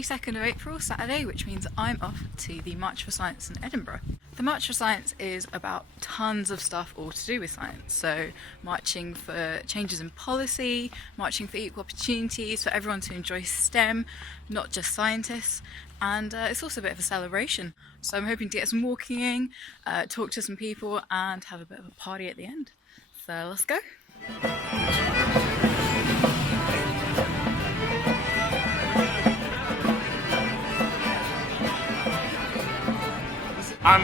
22nd of April, Saturday, which means I'm off to the March for Science in Edinburgh. The March for Science is about tons of stuff all to do with science. So marching for changes in policy, marching for equal opportunities for everyone to enjoy STEM, not just scientists, and it's also a bit of a celebration. So I'm hoping to get some walking in, talk to some people and have a bit of a party at the end. So let's go. I'm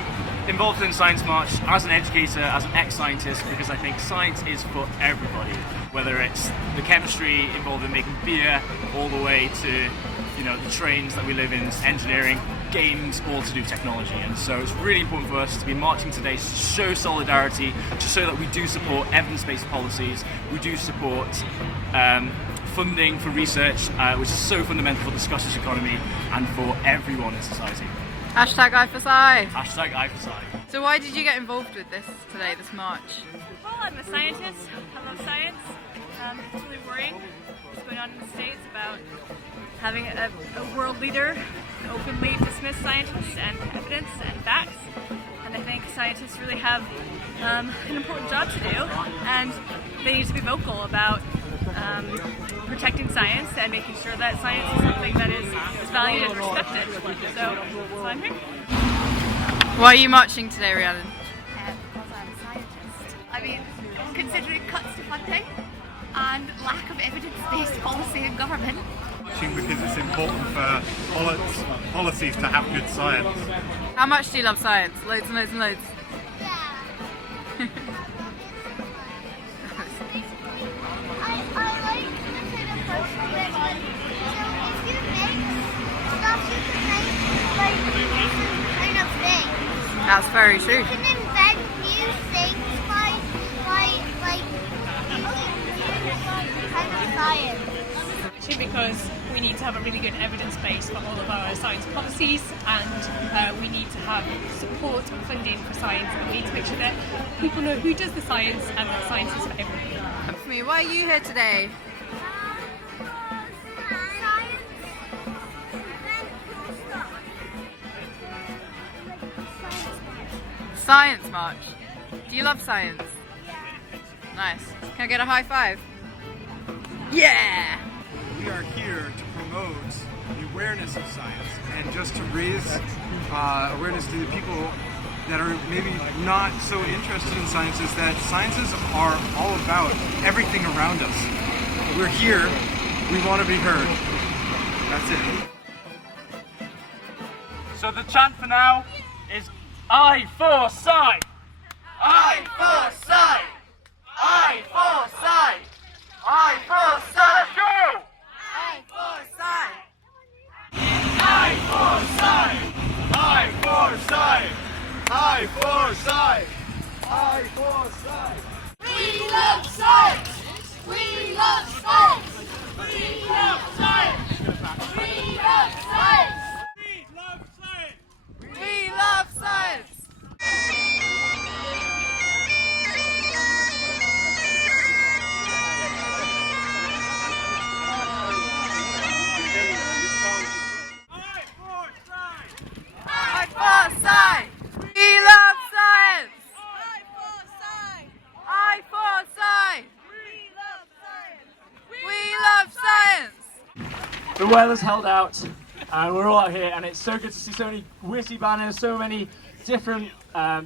involved in Science March as an educator, as an ex-scientist, because I think science is for everybody. Whether it's the chemistry involved in making beer, all the way to, the trains that we live in, engineering, games, all to do with technology. And so it's really important for us to be marching today to show solidarity, to show that we do support evidence-based policies, we do support funding for research, which is so fundamental for the Scottish economy and for everyone in society. Hashtag I for Sci. Hashtag I for Sci. So why did you get involved with this today, this march? Well, I'm a scientist. I love science. It's really worrying what's going on in the States about having a world leader openly dismiss scientists and evidence and facts. And I think scientists really have an important job to do, and they need to be vocal about protecting science and making sure that science is something that is valued and respected. So I'm here. Why are you marching today, Rhiannon? Because I'm a scientist. I mean, considering cuts to funding and lack of evidence-based policy in government. Because it's important for policies to have good science. How much do you love science? Loads and loads and loads? Yeah. That's very true. You can invent new things by using kind of science. Because we need to have a really good evidence base for all of our science policies, and we need to have support and funding for science, and we need to make sure that people know who does the science and that science is for everyone. For me, why are you here today? Science March. Do you love science? Yeah. Nice. Can I get a high five? Yeah! We are here to promote the awareness of science and just to raise awareness to the people that are maybe not so interested in sciences, that sciences are all about everything around us. We're here, we want to be heard. That's it. So the chant for now is I for Sci! I for Sci! I for Sci! I for Sci! Let's go! I for Sci! I for Sci! I for Sci! I for Sci! I for Sci! We love science! We love science! We love science! We love science! We love science! We love science! I for Sci! We love science! I for Sci! I for Sci! We love science! The weather's held out and we're all out here, and it's so good to see so many witty banners, so many different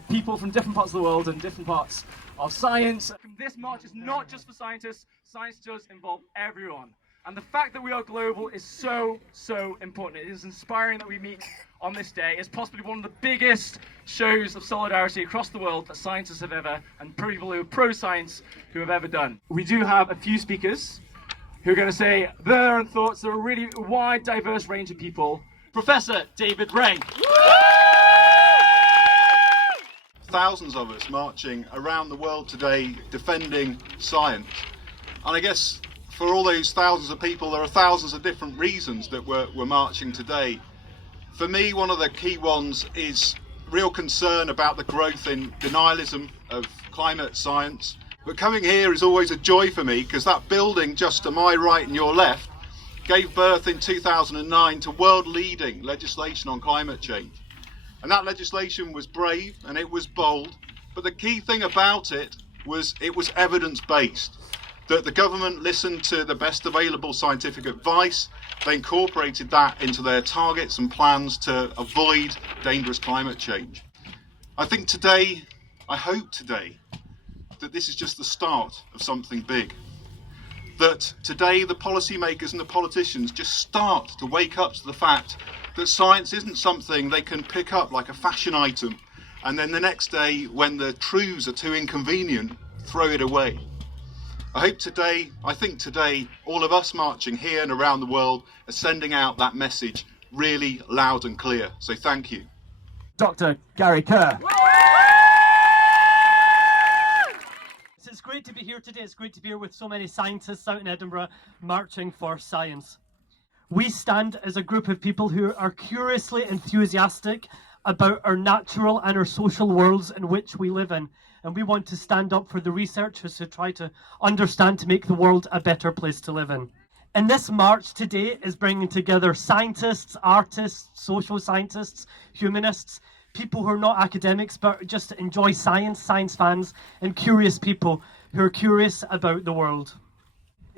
people from different parts of the world and different parts of science. This march is not just for scientists, science does involve everyone. And the fact that we are global is so important. It is inspiring that we meet on this day. It's possibly one of the biggest shows of solidarity across the world that scientists have ever, and people who are pro-science, who have ever done. We do have a few speakers who are going to say their own thoughts. There are a really wide, diverse range of people. Professor David Ray. Thousands of us marching around the world today defending science. And I guess for all those thousands of people, there are thousands of different reasons that we're marching today. For me, one of the key ones is real concern about the growth in denialism of climate science. But coming here is always a joy for me, because that building just to my right and your left gave birth in 2009 to world-leading legislation on climate change. And that legislation was brave and it was bold, but the key thing about it was evidence-based. That the government listened to the best available scientific advice, they incorporated that into their targets and plans to avoid dangerous climate change. I think today, I hope today, that this is just the start of something big. That today the policymakers and the politicians just start to wake up to the fact that science isn't something they can pick up like a fashion item and then the next day, when the truths are too inconvenient, throw it away. I think today, all of us marching here and around the world are sending out that message really loud and clear. So thank you. Dr. Gary Kerr. It's great to be here today. It's great to be here with so many scientists out in Edinburgh marching for science. We stand as a group of people who are curiously enthusiastic about our natural and our social worlds in which we live in. And we want to stand up for the researchers who try to understand to make the world a better place to live in. And this march today is bringing together scientists, artists, social scientists, humanists, people who are not academics but just enjoy science, science fans, and curious people who are curious about the world.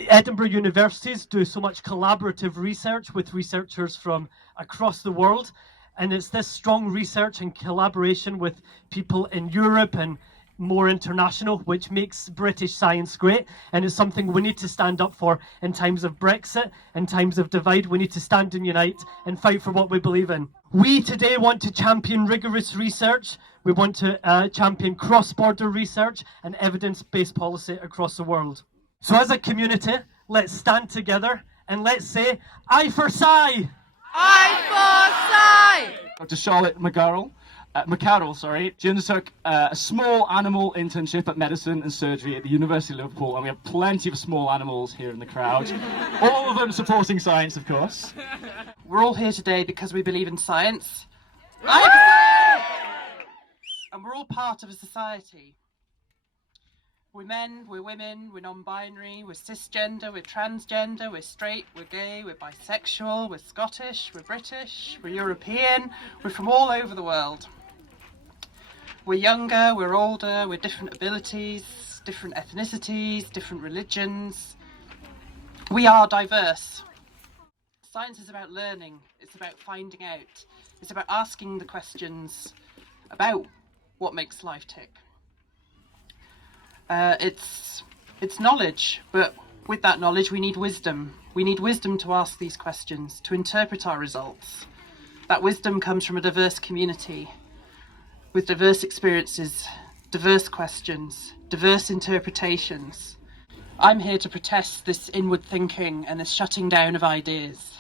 Edinburgh universities do so much collaborative research with researchers from across the world, and it's this strong research and collaboration with people in Europe and more international, which makes British science great, and it's something we need to stand up for in times of Brexit, in times of divide. We need to stand and unite and fight for what we believe in. We today want to champion rigorous research. We want to champion cross-border research and evidence-based policy across the world. So as a community, let's stand together and let's say, I for Sci! I for Sci! Dr. Charlotte McCarroll, she undertook a small animal internship at medicine and surgery at the University of Liverpool, and we have plenty of small animals here in the crowd, all of them supporting science, of course. We're all here today because we believe in science. And we're all part of a society. We're men, we're women, we're non-binary, we're cisgender, we're transgender, we're straight, we're gay, we're bisexual, we're Scottish, we're British, we're European, we're from all over the world. We're younger, we're older, we're different abilities, different ethnicities, different religions. We are diverse. Science is about learning, it's about finding out, it's about asking the questions about what makes life tick. It's knowledge, but with that knowledge we need wisdom. We need wisdom to ask these questions, to interpret our results. That wisdom comes from a diverse community, with diverse experiences, diverse questions, diverse interpretations. I'm here to protest this inward thinking and this shutting down of ideas.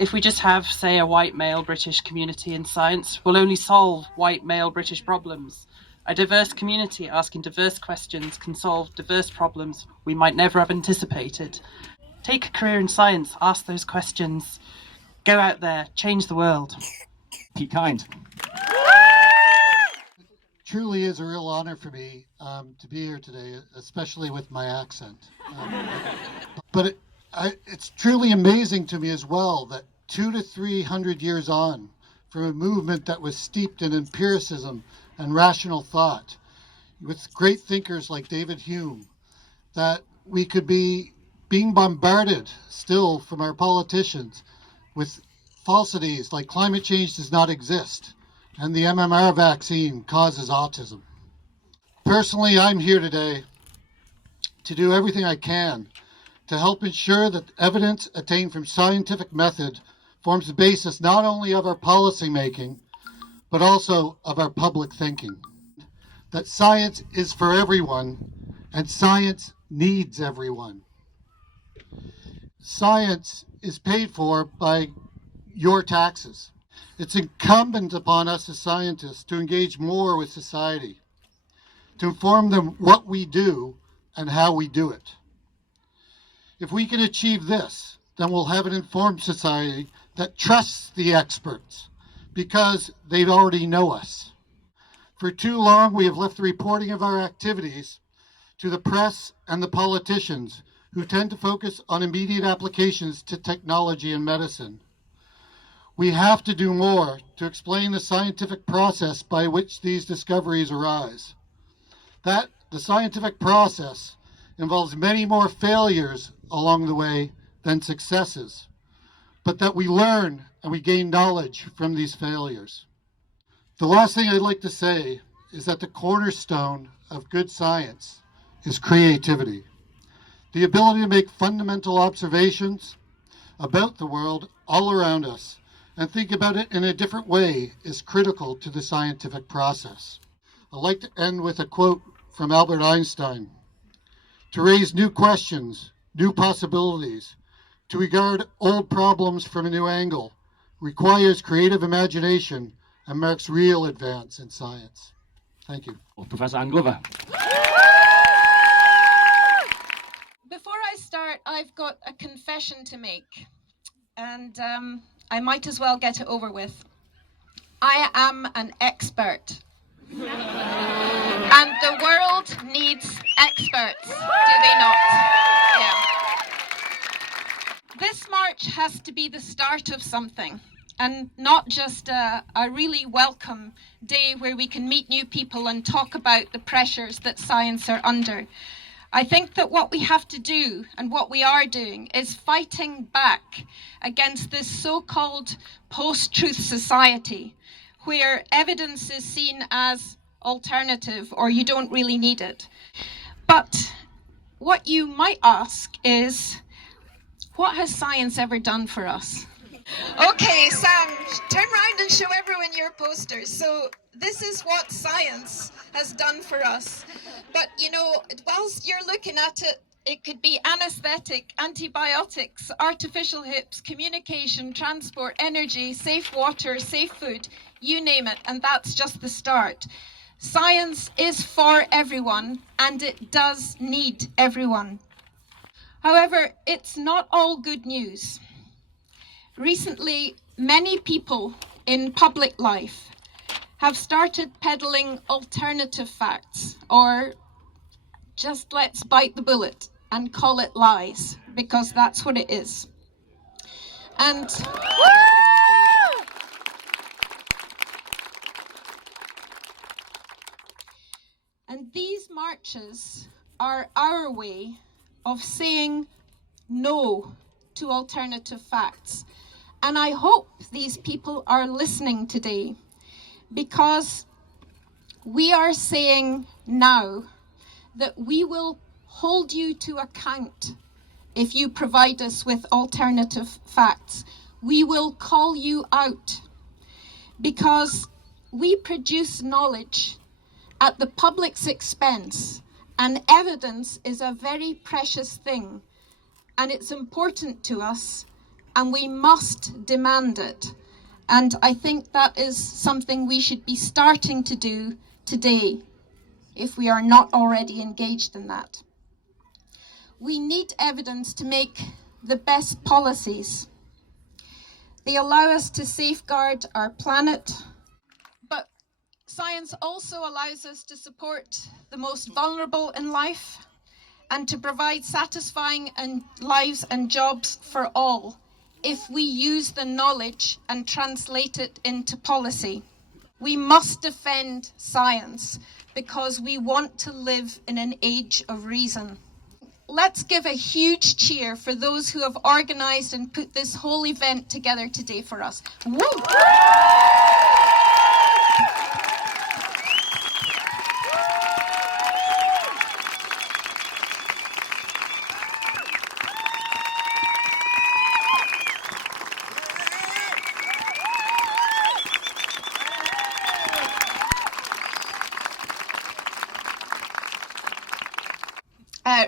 If we just have, say, a white male British community in science, we'll only solve white male British problems. A diverse community asking diverse questions can solve diverse problems we might never have anticipated. Take a career in science, ask those questions, go out there, change the world. Keep kind. Truly is a real honor for me to be here today, especially with my accent. But it's truly amazing to me as well that 200 to 300 years on from a movement that was steeped in empiricism and rational thought, with great thinkers like David Hume, that we could be being bombarded still from our politicians with falsities like climate change does not exist and the MMR vaccine causes autism. Personally, I'm here today to do everything I can to help ensure that evidence attained from scientific method forms the basis not only of our policy making, but also of our public thinking. That science is for everyone, and science needs everyone. Science is paid for by your taxes. It's incumbent upon us as scientists to engage more with society, to inform them what we do and how we do it. If we can achieve this, then we'll have an informed society that trusts the experts, because they already know us. For too long, we have left the reporting of our activities to the press and the politicians who tend to focus on immediate applications to technology and medicine. We have to do more to explain the scientific process by which these discoveries arise. That the scientific process involves many more failures along the way than successes, but that we learn and we gain knowledge from these failures. The last thing I'd like to say is that the cornerstone of good science is creativity. The ability to make fundamental observations about the world all around us and think about it in a different way is critical to the scientific process. I'd like to end with a quote from Albert Einstein. To raise new questions, new possibilities, to regard old problems from a new angle requires creative imagination and marks real advance in science. Thank you. Professor Anne Glover. Before I start, I've got a confession to make, and I might as well get it over with. I am an expert. And the world needs experts, do they not? Yeah. This march has to be the start of something, and not just a really welcome day where we can meet new people and talk about the pressures that science are under. I think that what we have to do, and what we are doing, is fighting back against this so-called post-truth society, where evidence is seen as alternative or you don't really need it. But what you might ask is, what has science ever done for us? Okay, Sam, turn around and show everyone your posters. So this is what science has done for us. But, you know, whilst you're looking at it, it could be anesthetic, antibiotics, artificial hips, communication, transport, energy, safe water, safe food, you name it, and that's just the start. Science is for everyone, and it does need everyone. However, it's not all good news. Recently, many people in public life have started peddling alternative facts, or just let's bite the bullet and call it lies, because that's what it is. And these marches are our way of saying no to alternative facts. And I hope these people are listening today, because we are saying now that we will hold you to account if you provide us with alternative facts. We will call you out, because we produce knowledge at the public's expense, and evidence is a very precious thing, and it's important to us, and we must demand it. And I think that is something we should be starting to do today, if we are not already engaged in that. We need evidence to make the best policies. They allow us to safeguard our planet, but science also allows us to support the most vulnerable in life and to provide satisfying lives and jobs for all, if we use the knowledge and translate it into policy. We must defend science because we want to live in an age of reason. Let's give a huge cheer for those who have organised and put this whole event together today for us. Woo!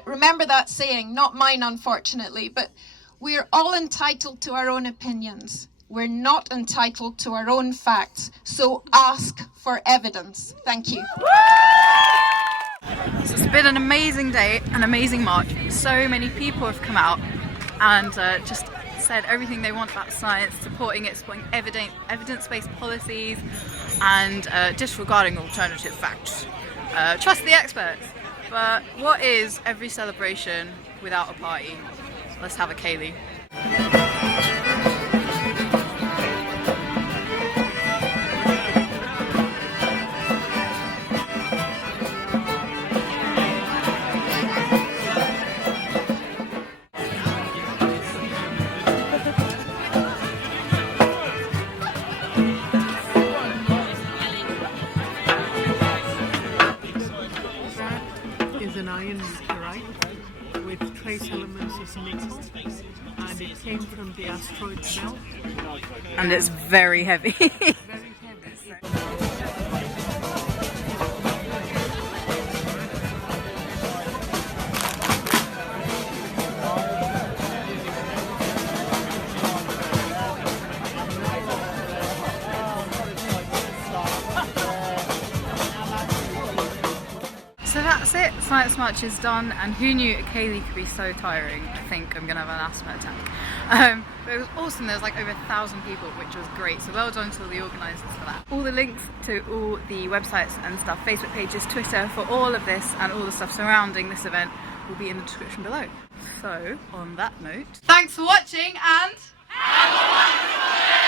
Remember that saying, not mine unfortunately, but we're all entitled to our own opinions. We're not entitled to our own facts, so ask for evidence. Thank you. So it's been an amazing day, an amazing march. So many people have come out and just said everything they want about science, supporting evidence-based policies and disregarding alternative facts. Trust the experts. But what is every celebration without a party. Let's have a Ceilidh. Is an iron meteorite with trace elements of nickel, and it came from the asteroid belt. And it's very heavy. Very heavy. So that's it, Science March is done, and who knew a Ceilidh could be so tiring? I think I'm gonna have an asthma attack. But it was awesome, there was like over 1,000 people, which was great, so well done to all the organisers for that. All the links to all the websites and stuff, Facebook pages, Twitter, for all of this and all the stuff surrounding this event will be in the description below. So, on that note, thanks for watching and have a wonderful day!